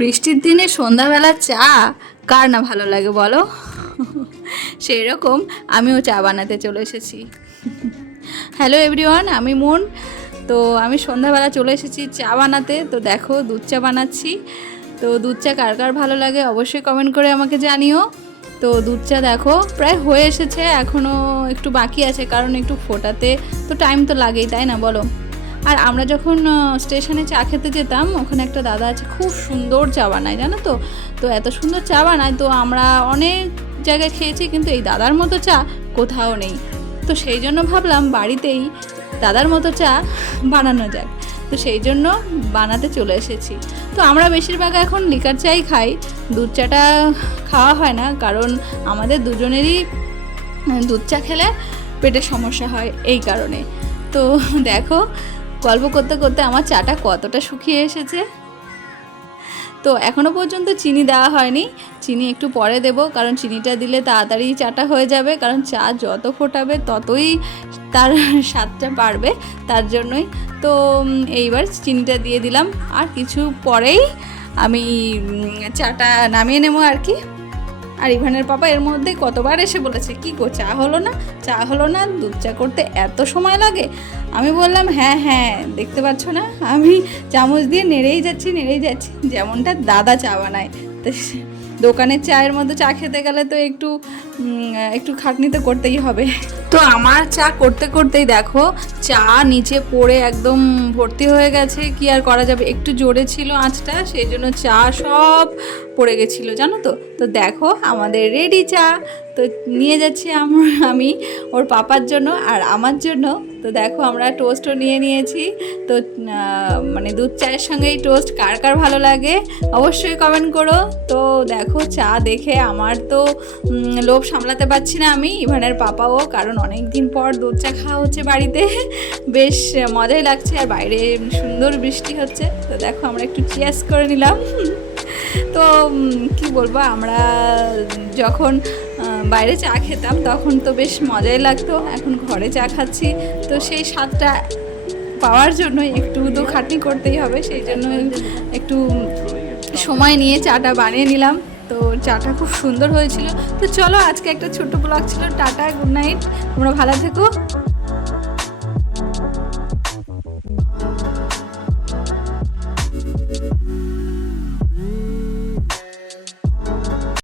বৃষ্টির দিনে সন্ধ্যাবেলা চা কার না ভালো লাগে বলো। সেই রকম আমিও চা বানাতে চলে এসেছি। হ্যালো এভরিওয়ান, আমি মুন। তো আমি সন্ধ্যাবেলা চলে এসেছি চা বানাতে। তো দেখো দুধ চা বানাচ্ছি। তো দুধ চা কার কার ভালো লাগে অবশ্যই কমেন্ট করে আমাকে জানিও। তো দুধ চা দেখো প্রায় হয়ে এসেছে, এখনও একটু বাকি আছে, কারণ একটু ফোটাতে তো টাইম তো লাগেই, তাই না বলো। আর আমরা যখন স্টেশনে চা খেতে যেতাম, ওখানে একটা দাদা আছে, খুব সুন্দর চা বানায়, জানো তো। তো এত সুন্দর চা বানায়, তো আমরা অনেক জায়গায় খেয়েছি, কিন্তু এই দাদার মতো চা কোথাও নেই। তো সেই জন্য ভাবলাম বাড়িতেই দাদার মতো চা বানানো যাক। তো সেই জন্য বানাতে চলে এসেছি। তো আমরা বেশিরভাগ এখন লিকার চাই খাই, দুধ চাটা খাওয়া হয় না, কারণ আমাদের দুজনেরই দুধ চা খেলে পেটের সমস্যা হয়, এই কারণে। তো দেখো গল্প করতে করতে আমার চাটা কতটা শুকিয়ে এসেছে। তো এখনও পর্যন্ত চিনি দেওয়া হয়নি, চিনি একটু পরে দেব, কারণ চিনিটা দিলে তাড়াতাড়ি চাটা হয়ে যাবে, কারণ চা যত ফোটাবে ততই তার স্বাদটা বাড়বে, তার জন্যই। তো এইবার চিনিটা দিয়ে দিলাম, আর কিছু পরেই আমি চাটা নামিয়ে নেবো আর কি। আর ইভানের পাপা এর মধ্যে কতবার এসে বলেছে, কি গো চা হলো না, চা হলো না, দুধ চা করতে এত সময় লাগে। আমি বললাম হ্যাঁ, দেখতে পাচ্ছ না, আমি চামচ দিয়ে নেড়েই যাচ্ছি, যেমনটা দাদা চা বানায়। তো দোকানের চায়ের মধ্যে চা খেতে গেলে তো একটু খাটনি তো করতেই হবে। তো আমার চা করতে করতেই দেখো চা নিচে পড়ে একদম ভর্তি হয়ে গেছে, কি আর করা যাবে, একটু জোরে ছিল আঁচটা, সেই জন্য চা সব পড়ে গেছিলো, জানো তো। তো দেখো আমাদের রেডি চা। তো নিয়ে যাচ্ছি আমি ওর পাপার জন্য আর আমার জন্য। তো দেখো আমরা টোস্টও নিয়ে নিয়েছি। তো মানে দুধ চায়ের সঙ্গে এই টোস্ট কার কার ভালো লাগে অবশ্যই কমেন্ট করো। তো দেখো চা দেখে আমার তো লোভ সামলাতে পারছি না, আমি ইভানের পাপাও, কারণ অনেক দিন পর দুধ চা খাওয়া হচ্ছে বাড়িতে, বেশ মজাই লাগছে, আর বাইরে সুন্দর বৃষ্টি হচ্ছে। তো দেখো আমরা একটু চিয়ার্স করে নিলাম। তো কি বলবো, আমরা যখন বাইরে চা খেতাম তখন তো বেশ মজাই লাগতো, এখন ঘরে চা খাচ্ছি, তো সেই স্বাদটা পাওয়ার জন্য একটু তো খাটনি করতেই হবে, সেই জন্য একটু সময় নিয়ে চাটা বানিয়ে নিলাম। তো চাটা খুব সুন্দর হয়েছিল। তো চলো আজকে একটা ছোট্ট ব্লগ ছিল, টাটা, গুড নাইট, তোমরা ভালো থেকো।